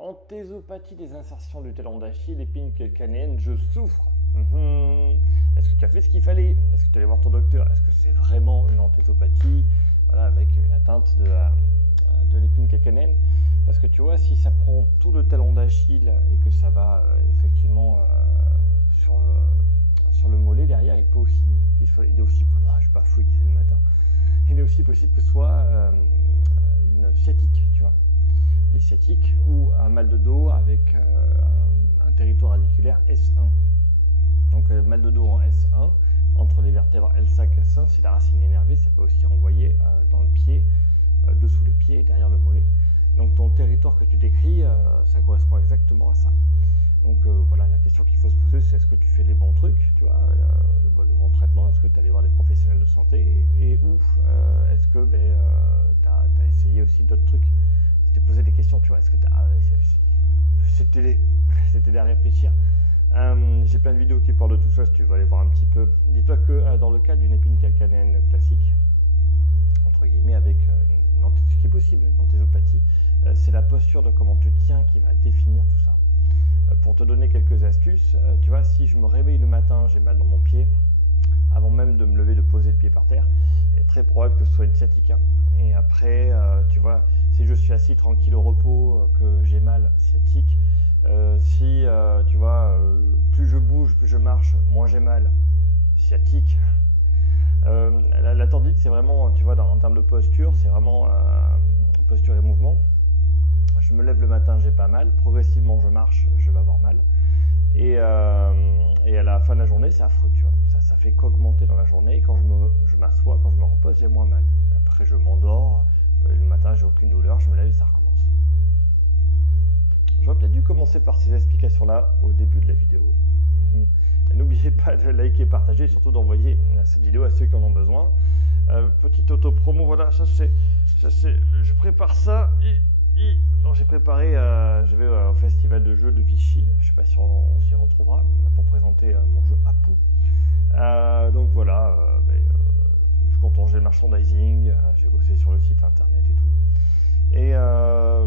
Anthésopathie des insertions du talon d'Achille, épine calcanéenne, je souffre. Est-ce que tu as fait ce qu'il fallait? Est-ce que tu es allé voir ton docteur? Est-ce que c'est vraiment une anthésopathie, voilà, avec une atteinte de l'épine calcanéenne? Parce que tu vois, si ça prend tout le talon d'Achille et que ça va effectivement sur le mollet derrière, il est aussi, je suis pas fouille, c'est le matin. Il est aussi possible que ce soit une sciatique, tu vois. Les sciatiques ou un mal de dos avec un territoire radiculaire S1. Donc mal de dos en S1, entre les vertèbres L5 et S1, si la racine est énervée, ça peut aussi renvoyer dans le pied, dessous le pied et derrière le mollet. Donc ton territoire que tu décris, ça correspond exactement à ça. Donc voilà, la question qu'il faut se poser, c'est est-ce que tu fais les bons trucs, tu vois, le bon traitement, est-ce que tu es allé voir des professionnels de santé et ou est-ce que tu as essayé aussi d'autres trucs? Je t'ai posé des questions, tu vois, est-ce que tu as... C'était à réfléchir. J'ai plein de vidéos qui parlent de tout ça, si tu veux aller voir un petit peu. Dis-toi que dans le cas d'une épine calcanéenne classique, entre guillemets, avec ce qui est possible, une anthésopathie, c'est la posture de comment tu tiens qui va définir tout ça. Pour te donner quelques astuces, tu vois, si je me réveille le matin, j'ai mal dans mon pied, avant même de me lever, de poser le pied par terre, il est très probable que ce soit une sciatique. Et après, tu vois, si je suis assis tranquille au repos, que j'ai mal, sciatique. Si, tu vois, plus je bouge, plus je marche, moins j'ai mal, sciatique. La tendinite, c'est vraiment, tu vois, en termes de posture, c'est vraiment posture et mouvement. Je me lève le matin, j'ai pas mal. Progressivement, je marche, je vais avoir mal. Et à la fin de la journée, c'est affreux, tu vois. Ça fait qu'augmenter dans la journée. Quand je m'assois, quand je me repose, j'ai moins mal. Après, je m'endors. Le matin, j'ai aucune douleur. Je me lève et ça recommence. J'aurais peut-être dû commencer par ces explications-là au début de la vidéo. N'oubliez pas de liker, partager et surtout d'envoyer cette vidéo à ceux qui en ont besoin. Petite auto-promo, voilà, ça c'est, je prépare ça. Donc j'ai préparé, je vais au festival de jeux de Vichy, je ne sais pas si on s'y retrouvera, pour présenter mon jeu Apu. Donc voilà, je suis content, j'ai le merchandising, j'ai bossé sur le site internet et tout. Et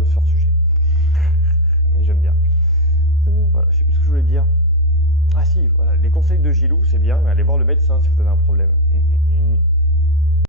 sur ce sujet. Mais j'aime bien. Voilà, je sais plus ce que je voulais dire. Ah si, voilà, les conseils de Gilou, c'est bien, allez voir le médecin si vous avez un problème.